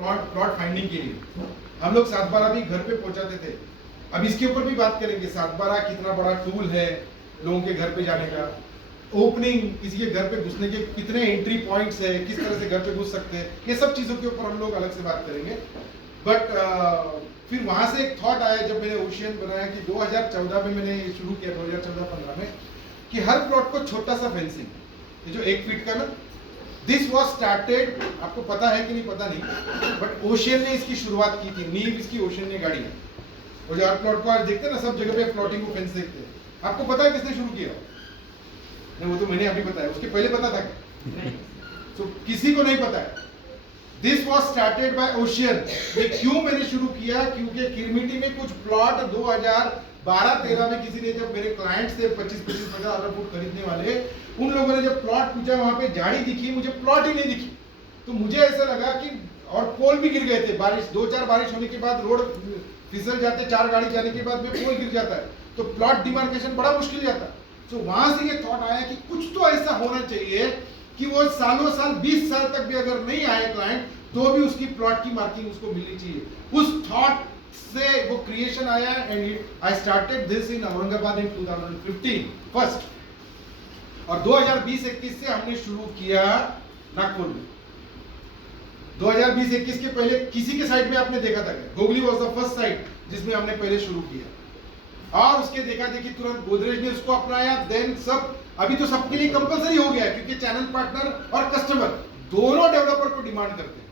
Plot finding के लिए हम लोग 7/12 भी घर पे पहुंचाते थे। अब इसके ऊपर भी बात करेंगे 7/12 कितना बड़ा टूल है लोगों के घर पे जाने का, ओपनिंग किसी के घर पे घुसने के कितने एंट्री पॉइंट्स है, किस तरह से घर पे घुस सकते हैं, ये सब चीजों के ऊपर हम लोग अलग से बात करेंगे। बट फिर वहां से एक थॉट आया जब मैंने ओशियन बनाया कि 2014 में मैंने शुरू किया, 2014-15 में, कि हर प्लॉट को छोटा सा फेंसिंग, ये जो 1 फीट का ना, दिस वॉज स्टार्टेड, आपको पता है कि नहीं पता नहीं, बट ओशियन ने इसकी शुरुआत की थी, नींव इसकी ओशियन ने गाड़ी है। और जो हर प्लॉट को आज देखते हैं ना, सब जगह पे प्लॉटिंग को फेंस देखते हैं, आपको पता है किसने शुरू किया? नहीं, वो तो मैंने अभी बताया, उसके पहले पता था क्या? तो किसी को नहीं पता है। This was started by ocean. ये क्यों मैंने शुरू किया? क्योंकि किरमिटी में कुछ प्लॉट 2012-13 में किसी ने, जब मेरे क्लाइंट्स थे 25-50 फुट खरीदने वाले, उन लोगों ने जब प्लॉट पूछा, वहां पे झाड़ी दिखी, मुझे प्लॉट ही नहीं दिखी। तो मुझे ऐसा लगा कि, और पोल भी गिर गए थे, बारिश 2-4 बारिश होने के बाद रोड फिसल जाते, 4 गाड़ी जाने के बाद में पोल गिर जाता है, तो प्लॉट डिमार्केशन बड़ा मुश्किल जाता। तो वहां से ये थॉट आया कि कुछ तो ऐसा होना चाहिए कि वो सालों साल 20 साल तक भी अगर नहीं आए क्लाइंट, तो भी उसकी प्लॉट की मार्किंग उसको मिलनी चाहिए। उस थॉट से वो क्रिएशन आया, and I started this in Aurangabad in 2015 first, और 2020-21 से हमने शुरू किया नागपुर में। 2020-21 के पहले किसी के साइट में आपने देखा था क्या? Googly was the first sight जिसमें हमने पहले शुरू किया, और उसके देखा देखी तुरंत गोदरेज ने उसको अपनाया, देन सब, अभी तो सबके लिए कंपलसरी हो गया है, क्योंकि चैनल पार्टनर और कस्टमर दोनों डेवलपर को डिमांड करते हैं।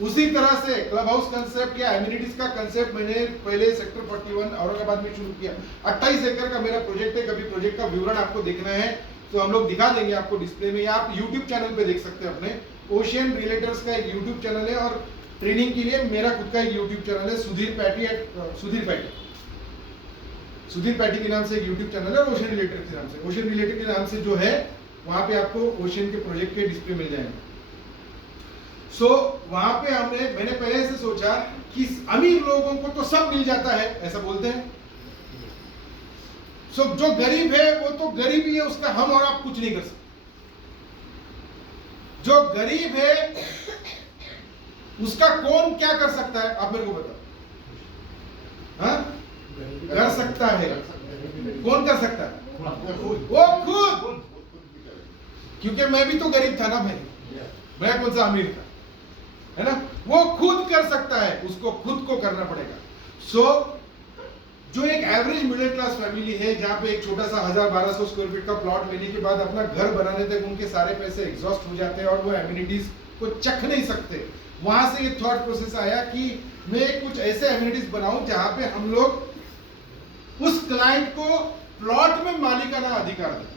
उसी तरह से क्लब हाउस कंसेप्ट या एमिनिटीज का कंसेप्ट मैंने पहले सेक्टर 41 औरंगाबाद में शुरू किया। 28 एकड़ का मेरा प्रोजेक्ट है। कभी प्रोजेक्ट का विवरण आपको देखना है तो हम लोग दिखा देंगे आपको डिस्प्ले में, या आप यूट्यूब चैनल पे देख सकते हैं। अपने ओशियन रिलेटर्स का एक यूट्यूब चैनल है, और ट्रेनिंग के लिए मेरा खुद का एक यूट्यूब चैनल है, सुधीर पैटी के नाम से एक यूट्यूब चैनल है, ओशियन रिलेटेड के नाम से, ओशियन रिलेटेड के नाम से जो है, वहां पे आपको ओशियन के प्रोजेक्ट के डिस्प्ले मिल जाएंगे। सो वहां पे मैंने पहले से सोचा कि अमीर लोगों को तो सब मिल जाता है, ऐसा बोलते हैं। सो जो गरीब है वो तो गरीब ही है, उसका हम और आप कुछ नहीं कर सकते। जो गरीब है उसका कौन क्या कर सकता है, आप मेरे को बताओ। हाँ, कर सकता है, कौन कर सकता है? वो खुद, क्योंकि मैं भी तो गरीब था ना भाई, मैं कौन सा अमीर था, है ना? वो खुद कर सकता है, उसको खुद को करना पड़ेगा। सो जो एक एवरेज मिडिल क्लास फैमिली है, जहां पे एक छोटा सा 1000-1200 स्क्वायर फीट का प्लॉट लेने के बाद अपना घर बनाने तक उनके सारे पैसे एग्जॉस्ट हो जाते हैं और वो एमिनिटीज को चख नहीं सकते, वहां से ये थॉट प्रोसेस आया कि मैं कुछ ऐसे एमिनिटीज बनाऊं जहां पे हम लोग उस क्लाइंट को प्लॉट में मालिकाना अधिकार दें,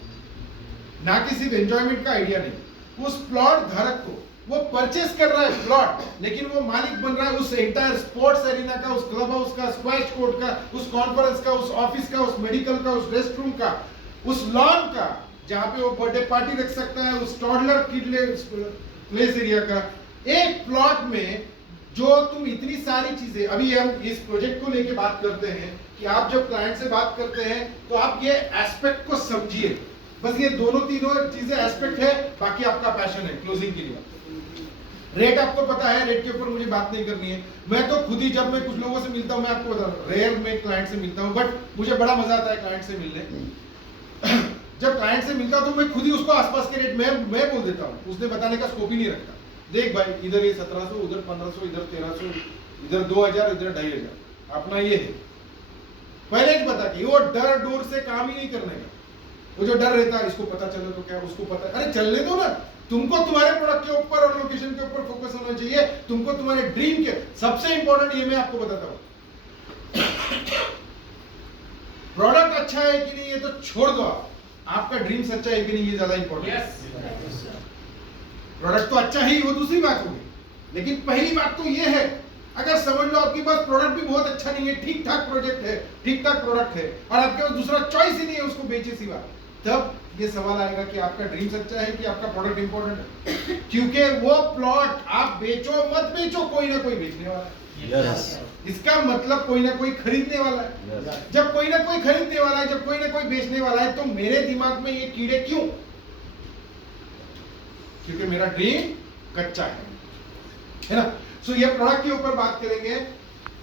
ना कि सिर्फ एंजॉयमेंट का आइडिया नहीं। उस प्लॉट धारक को, वो परचेस कर रहा है प्लॉट, लेकिन वो मालिक बन रहा है उस एंटायर स्पोर्ट्स एरिना का, उस क्लब हाउस का, स्क्वैश कोर्ट का, उस कॉन्फ्रेंस का, उस ऑफिस का, उस मेडिकल का, उस रेस्ट रूम का, उस लॉन का, जहां पे वो बर्थडे पार्टी रख सकता है, उस टॉडलर प्लेस एरिया का। एक प्लॉट में जो तुम इतनी सारी चीजें, अभी हम इस प्रोजेक्ट को लेके बात करते हैं कि आप जब क्लाइंट से बात करते हैं तो आप ये एस्पेक्ट को समझिए, बस ये दोनों तीनों चीजें एस्पेक्ट है, बाकी आपका पैशन है क्लोजिंग के लिए। रेट आपको पता है, रेट के ऊपर मुझे बात नहीं करनी है। मैं तो खुद ही, जब मैं कुछ लोगों से मिलता हूं, मैं आपको बता रहा हूं, रेयर में क्लाइंट से मिलता हूं, बट मुझे बड़ा मजा आता है क्लाइंट से मिलने। जब क्लाइंट से मिलता हूं तो मैं खुद ही उसको आसपास के रेट मैं बोल देता हूं, उसने बताने का स्कोप ही नहीं रखता। देख भाई, इधर ये 1700, उधर 1500, इधर 1300, इधर 2000, इधर 2500, अपना ये है। पहले ही बता कि वो डर डोर से काम ही नहीं करने का। वो जो डर रहता है, इसको पता चले तो क्या, उसको पता, अरे चलने दो ना। तुमको तुम्हारे प्रोडक्ट के ऊपर और लोकेशन के ऊपर फोकस होना चाहिए, तुमको तुम्हारे ड्रीम के, सबसे इंपॉर्टेंट ये मैं आपको बताता हूं, प्रोडक्ट अच्छा है कि नहीं ये तो छोड़ दो, आपका ड्रीम सच्चा है कि नहीं ये ज्यादा इंपॉर्टेंट है। प्रोडक्ट तो अच्छा ही, वो दूसरी बात होगी, लेकिन पहली बात तो ये है, अगर समझ लो आपके पास प्रोडक्ट भी बहुत अच्छा नहीं है, ठीक ठाक प्रोजेक्ट है, ठीक ठाक प्रोडक्ट है, और आपके पास दूसरा चॉइस ही नहीं है उसको बेचे सिवा, तब ये सवाल आएगा कि आपका ड्रीम सच्चा है कि आपका प्रोडक्ट इंपॉर्टेंट है। क्योंकि वो प्लॉट आप बेचो मत बेचो, कोई ना कोई बेचने वाला है। Yes. इसका मतलब कोई ना कोई खरीदने वाला है। Yes. जब कोई ना कोई खरीदने वाला है, जब कोई ना कोई बेचने वाला है, तो मेरे दिमाग में ये कीड़े क्यों? क्योंकि मेरा ड्रीम कच्चा है ना। सो ये प्रोडक्ट के ऊपर बात करेंगे।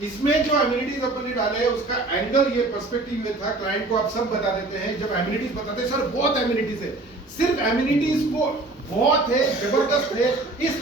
इसमें जो एमिनिटीज अपन ने डाले उसका एंगल, ये पर्सपेक्टिव ये था, क्लाइंट को आप सब बता देते हैं। जब एमिनिटीज बताते हैं सर बहुत एमिनिटीज है, सिर्फ एमिनिटीज को बहुत है, जबरदस्त है, इस